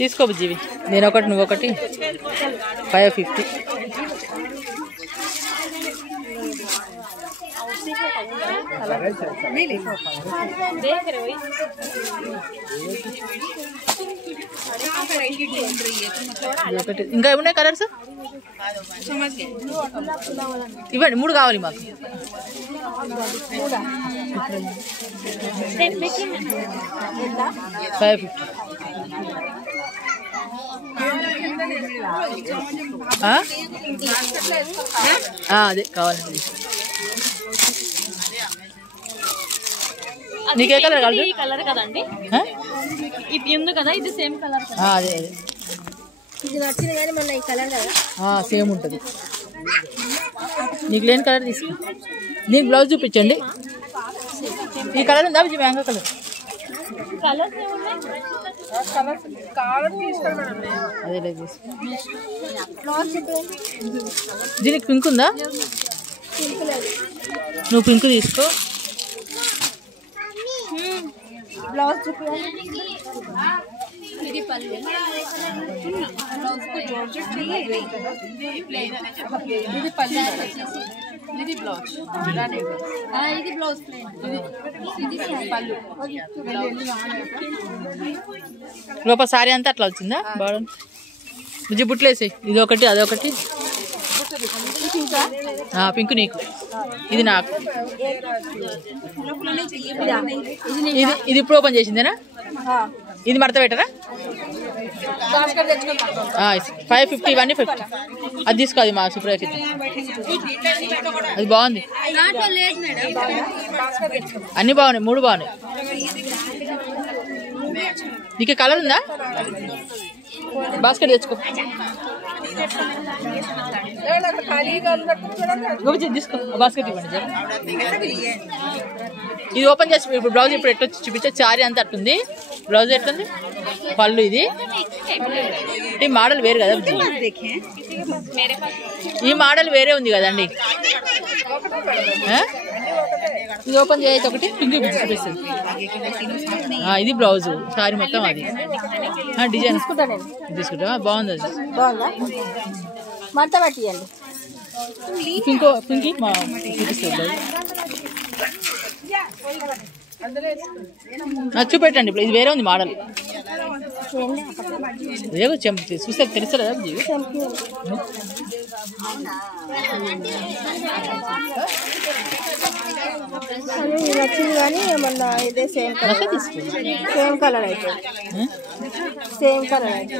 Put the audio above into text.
తీసుకో బుజ్జివి, నేను ఒకటి నువ్వు ఒకటి. 550. ఇంకా ఏమున్నాయి కలర్స్? ఇవ్వండి, 3 కావాలి మాకు. 550. అదే కావాలండి. నీకే కలర్ కావాలి? ఈ కలర్ కదండి, ఇది ఉంది కదా, ఇది సేమ్ కలర్. అదే అదే, ఇది నచ్చింది కానీ మొన్న ఈ కలర్ కదా సేమ్ ఉంటుంది. నీకు లేని కలర్ తీసుకో. నీకు బ్లౌజ్ చూపించండి. ఈ కలర్ ఉందా బుజ్జి? Mango colour. అదే లేదు, దీనికి పింక్ ఉందా? నువ్వు పింక్ తీసుకో. బ్లౌజ్ చూపించండి. ఇది పళ్ళు, ఇది పళ్ళు, ఇది బ్లౌజ్. ఇది బ్లౌజ్ ప్లేన్, ఇది పళ్ళు. లోపల సారీ అంతా అట్లా వచ్చిందా? బాగా బుజ్జి బుట్లేసి, ఇది ఒకటి అదొకటి. పింక్ నీకు, ఇది నాకు. ఇది ఇప్పుడు ఓపెన్ చేసిందేనా? ఇది మడత పెట్టరా? 550. ఇవన్నీ 50. అది తీసుకో, అది మా సుప్రకి. అది బాగుంది, అన్ని బాగున్నాయి, 3 బాగున్నాయి. నీకు కలర్ ఉందా? బాస్కెట్ తెచ్చుకో. తీసుకో, బాస్కెట్ ఇవ్వండి. ఇది ఓపెన్ చేసి ఇప్పుడు బ్లౌజ్ ఇప్పుడు ఎట్లా చూపించే. సారీ అంతా అట్టుంది, బ్లౌజ్ ఎట్లుంది, పళ్ళు. ఇది ఈ మోడల్ వేరు కదా, ఈ మోడల్ వేరే ఉంది కదండి. ఇది ఓపెన్ చేయొచ్చు. ఒకటి పింక్ చూపిస్తుంది. ఇది బ్లౌజ్, సారీ మొత్తం అది. డిజైన్ తీసుకుంటా, బాగుంది. అది బాగుందా? మడత పట్టియండి. పింక్ చూపిస్తుంది. చూపెట్టండి. ఇప్పుడు ఇది వేరే ఉంది మోడల్. ఏదో చూస్తే తెలుసు కదా. నచ్చింది కానీ ఏమన్నా ఇదే సేమ్ కలర్ అయితే, సేమ్ కలర్ అయితే.